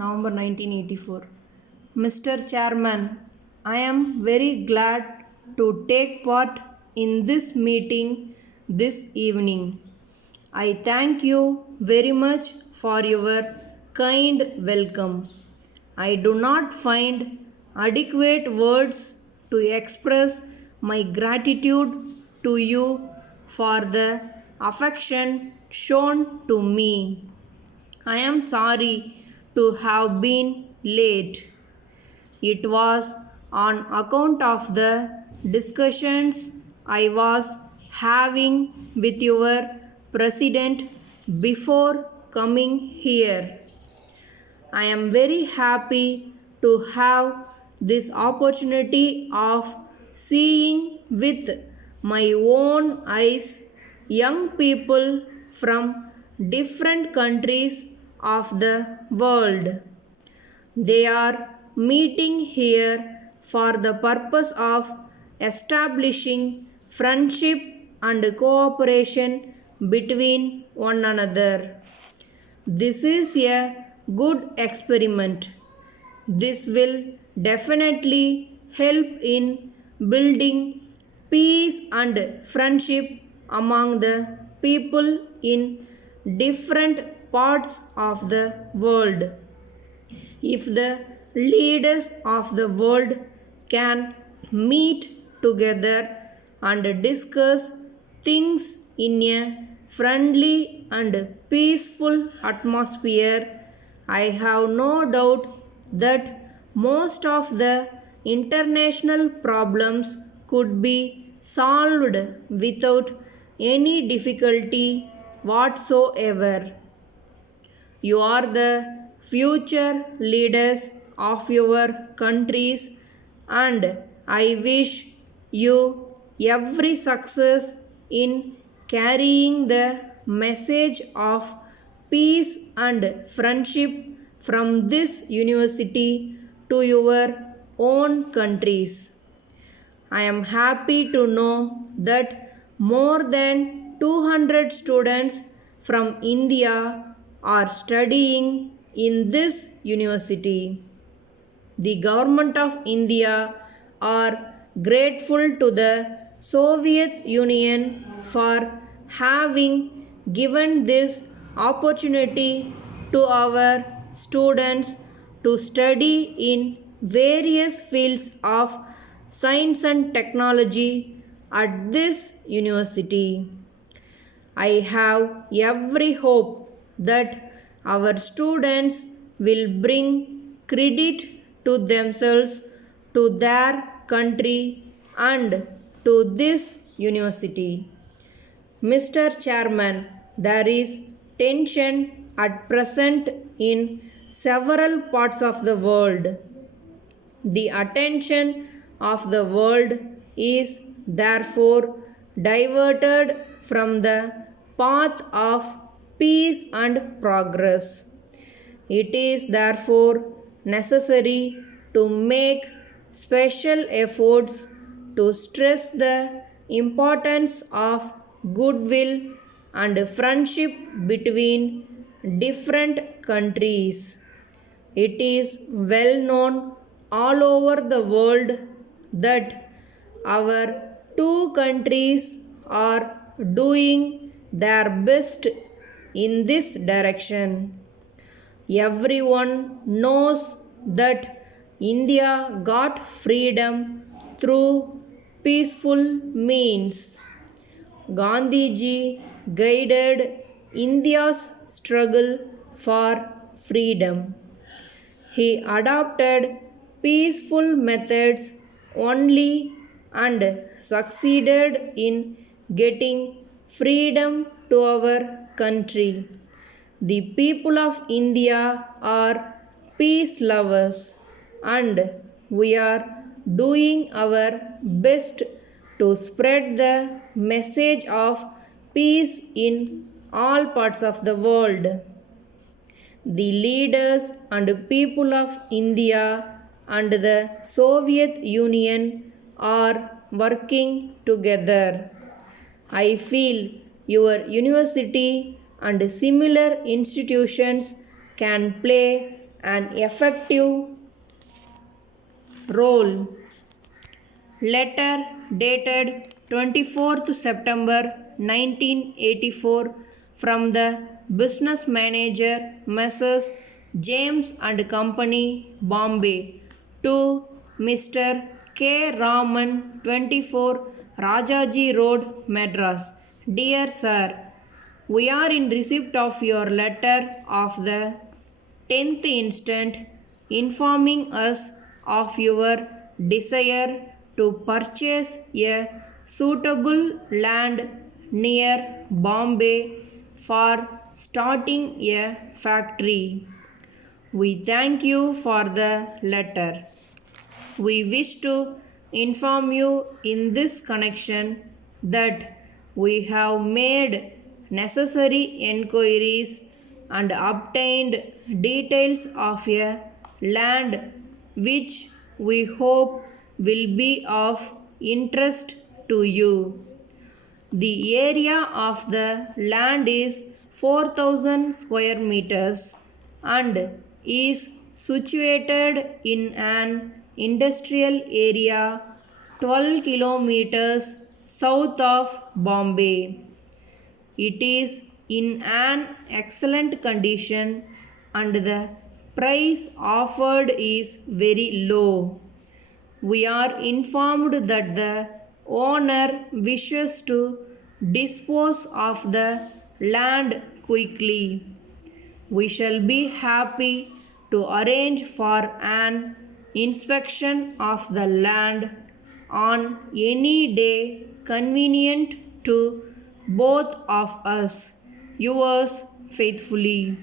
November 1984. Mr. Chairman, I am very glad to take part in this meeting this evening. I thank you very much for your kind welcome. I do not find adequate words to express my gratitude to you for the affection shown to me. I am sorry to have been late. It was on account of the discussions I was having with your president before coming here. I am very happy to have this opportunity of seeing with my own eyes young people from different countries of the world. They are meeting here for the purpose of establishing friendship and cooperation between one another. This is a good experiment. This will definitely help in building peace and friendship among the people in different parts of the world. If the leaders of the world can meet together and discuss things in a friendly and peaceful atmosphere, I have no doubt that most of the international problems could be solved without any difficulty whatsoever. You are the future leaders of your countries, and I wish you every success in carrying the message of peace and friendship from this university to your own countries. I am happy to know that more than 200 students from India are studying in this university. The government of India are grateful to the Soviet Union for having given this opportunity to our students to study in various fields of science and technology at this university. I have every hope that our students will bring credit to themselves, to their country, and to this university. Mr. Chairman, there is tension at present in several parts of the world. The attention of the world is therefore diverted from the path of peace and progress. It is therefore necessary to make special efforts to stress the importance of goodwill and friendship between different countries. It is well known all over the world that our two countries are doing their best in this direction. Everyone knows that India got freedom through peaceful means. Gandhiji guided India's struggle for freedom. He adopted peaceful methods only and succeeded in getting freedom to our country. The people of India are peace lovers, and we are doing our best to spread the message of peace in all parts of the world. The leaders and people of India and the Soviet Union are working together. I feel your university and similar institutions can play an effective role. Letter dated 24th September 1984 from the business manager Messrs. James and Company, Bombay, to Mr. K. Raman, 24 Rajaji Road, Madras. Dear Sir, we are in receipt of your letter of the 10th instant informing us of your desire to purchase a suitable land near Bombay for starting a factory. We thank you for the letter. We wish to inform you in this connection that we have made necessary enquiries and obtained details of a land which we hope will be of interest to you. The area of the land is 4,000 square meters and is situated in an industrial area 12 kilometers south of Bombay. It is in an excellent condition and the price offered is very low. We are informed that the owner wishes to dispose of the land quickly. We shall be happy to arrange for an inspection of the land on any day convenient to both of us. Yours faithfully.